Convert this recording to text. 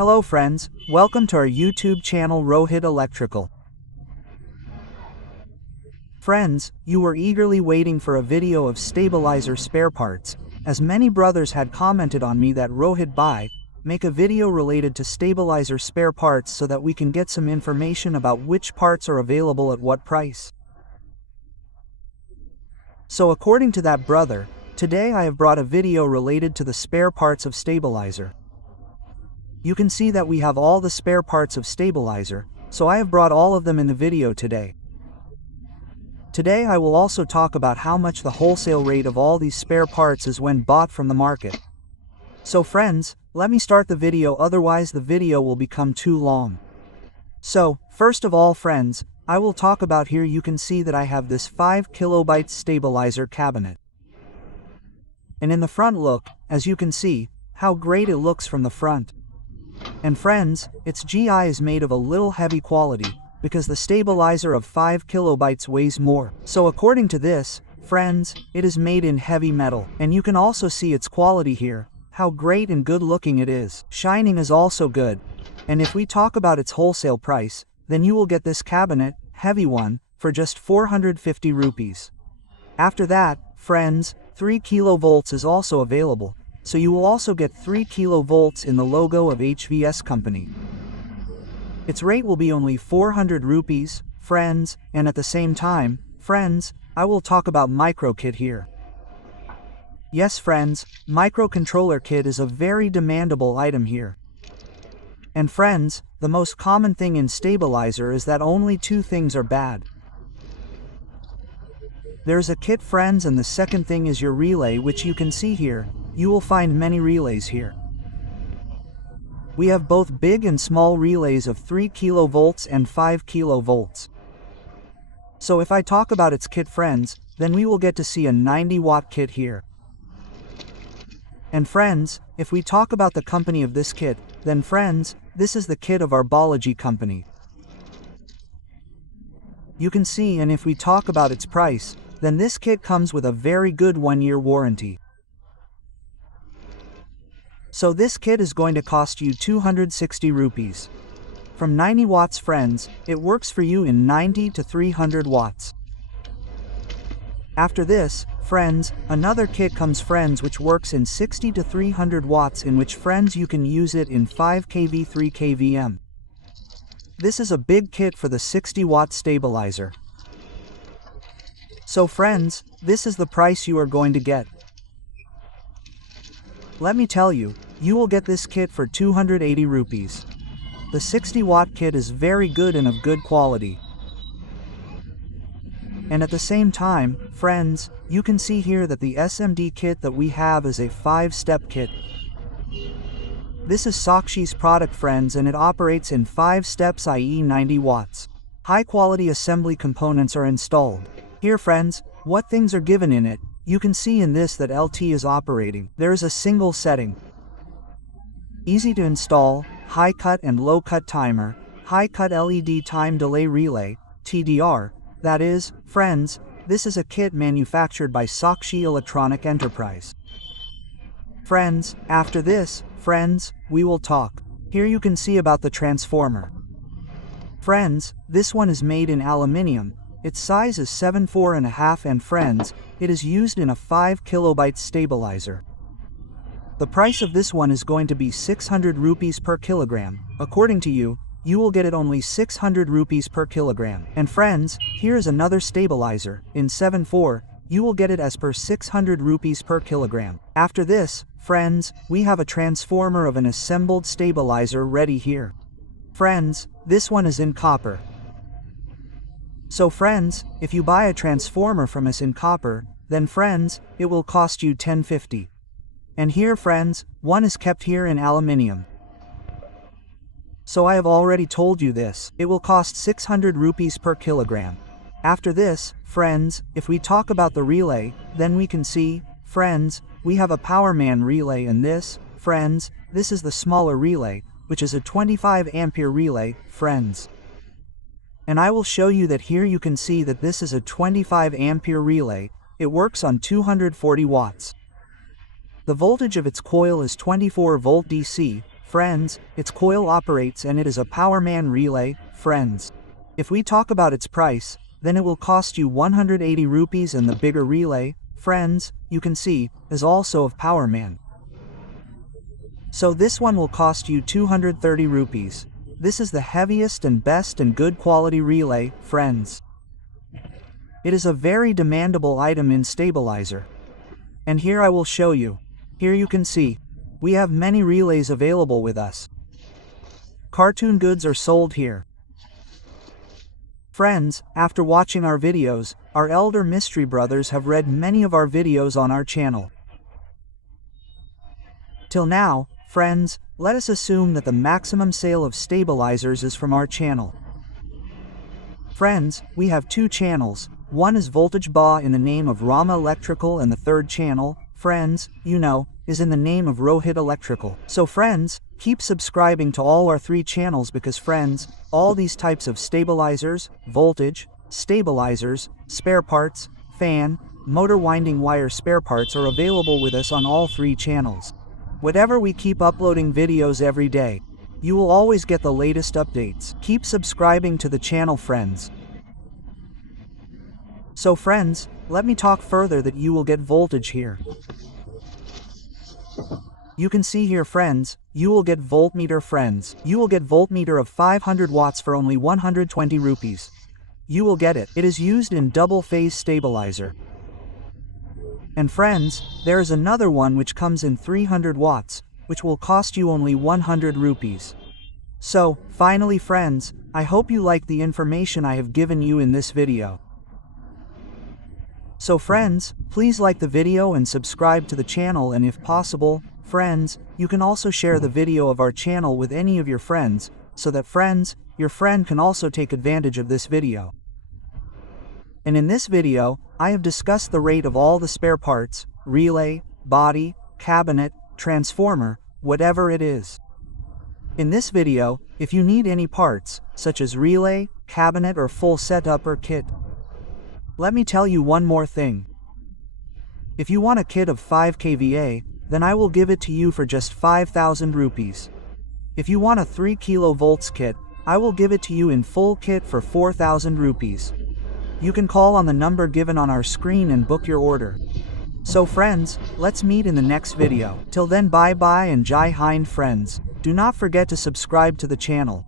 Hello friends, welcome to our YouTube channel Rohit Electrical. Friends, you were eagerly waiting for a video of stabilizer spare parts, as many brothers had commented on me that Rohit make a video related to stabilizer spare parts so that we can get some information about which parts are available at what price. So according to that brother, today I have brought a video related to the spare parts of stabilizer. You can see that we have all the spare parts of stabilizer, so I have brought all of them in the video today. Today I will also talk about how much the wholesale rate of all these spare parts is when bought from the market. So friends, let me start the video, otherwise the video will become too long. So, first of all friends, I will talk about here. You can see that I have this 5 kilobyte stabilizer cabinet. And in the front look, as you can see, how great it looks from the front. And friends, its GI is made of a little heavy quality, because the stabilizer of 5 kilobytes weighs more. So according to this, friends, it is made in heavy metal. And you can also see its quality here, how great and good looking it is. Shining is also good. And if we talk about its wholesale price, then you will get this cabinet, heavy one, for just 450 rupees. After that, friends, 3 kilovolts is also available. So you will also get 3 kilovolts in the logo of HVS company. Its rate will be only 400 rupees, friends, and at the same time, friends, I will talk about micro kit here. Yes friends, microcontroller kit is a very demandable item here. And friends, the most common thing in stabilizer is that only two things are bad. There's a kit friends, and the second thing is your relay, which you can see here. You will find many relays here. We have both big and small relays of 3 kilovolts and 5 kilovolts. So if I talk about its kit friends, then we will get to see a 90-watt kit here. And friends, if we talk about the company of this kit, then friends, this is the kit of our Balaji company. You can see, and if we talk about its price, then this kit comes with a very good 1-year warranty. So this kit is going to cost you 260 rupees. From 90 watts friends, it works for you in 90 to 300 watts. After this, friends, another kit comes friends, which works in 60 to 300 watts, in which friends you can use it in 5 kV 3 kVm. This is a big kit for the 60 watt stabilizer. So friends, this is the price you are going to get. Let me tell you, you will get this kit for 280 rupees. The 60 watt kit is very good and of good quality. And at the same time, friends, you can see here that the SMD kit that we have is a 5-step kit. This is Sakshi's product friends, and it operates in 5 steps, i.e. 90 watts. High quality assembly components are installed. Here friends, what things are given in it, you can see in this that LT is operating. There is a single setting. Easy to install, high cut and low cut timer, high cut LED time delay relay, TDR, that is, friends, this is a kit manufactured by Sakshi Electronic Enterprise. Friends, after this, friends, we will talk. Here you can see about the transformer. Friends, this one is made in aluminium. Its size is 7.4.5, and friends, it is used in a 5 kilobyte stabilizer. The price of this one is going to be 600 rupees per kilogram. According to you, you will get it only 600 rupees per kilogram. And friends, here is another stabilizer, in 7.4, you will get it as per 600 rupees per kilogram. After this, friends, we have a transformer of an assembled stabilizer ready here. Friends, this one is in copper. So friends, if you buy a transformer from us in copper, then friends, it will cost you 1050. And here friends, one is kept here in aluminium. So I have already told you this, it will cost 600 rupees per kilogram. After this, friends, if we talk about the relay, then we can see, friends, we have a Powerman relay, and this, friends, this is the smaller relay, which is a 25 ampere relay, friends. And I will show you that here you can see that this is a 25 ampere relay, it works on 240 watts. The voltage of its coil is 24 volt DC, Friends, its coil operates and it is a Powerman relay, friends. If we talk about its price, then it will cost you 180 rupees, and the bigger relay, friends, you can see, is also of Powerman. So this one will cost you 230 rupees. This is the heaviest and best and good quality relay, friends. It is a very demandable item in stabilizer. And here I will show you. Here you can see, we have many relays available with us. Cartoon goods are sold here. Friends, after watching our videos, our elder mystery brothers have read many of our videos on our channel. Till now, friends, let us assume that the maximum sale of stabilizers is from our channel. Friends, we have two channels. One is Voltage Bar in the name of Rama Electrical, and the third channel, friends, you know, is in the name of Rohit Electrical. So friends, keep subscribing to all our three channels, because friends, all these types of stabilizers, voltage, stabilizers, spare parts, fan, motor winding wire spare parts are available with us on all three channels. Whatever, we keep uploading videos every day. You will always get the latest updates. Keep subscribing to the channel, friends. So friends, let me talk further that you will get voltage here. You can see here, friends, you will get voltmeter, friends. You will get voltmeter of 500 watts for only 120 rupees. You will get it. It is used in double phase stabilizer. And friends, there is another one which comes in 300 watts, which will cost you only 100 rupees. So, finally friends, I hope you like the information I have given you in this video. So friends, please like the video and subscribe to the channel, and if possible, friends, you can also share the video of our channel with any of your friends, so that friends, your friend can also take advantage of this video. And in this video, I have discussed the rate of all the spare parts, relay, body, cabinet, transformer, whatever it is. In this video, if you need any parts, such as relay, cabinet or full setup or kit. Let me tell you one more thing. If you want a kit of 5 kVA, then I will give it to you for just 5,000 rupees. If you want a 3 kV kit, I will give it to you in full kit for 4,000 rupees. You can call on the number given on our screen and book your order. So friends, let's meet in the next video. Till then, bye bye and Jai Hind, friends. Do not forget to subscribe to the channel.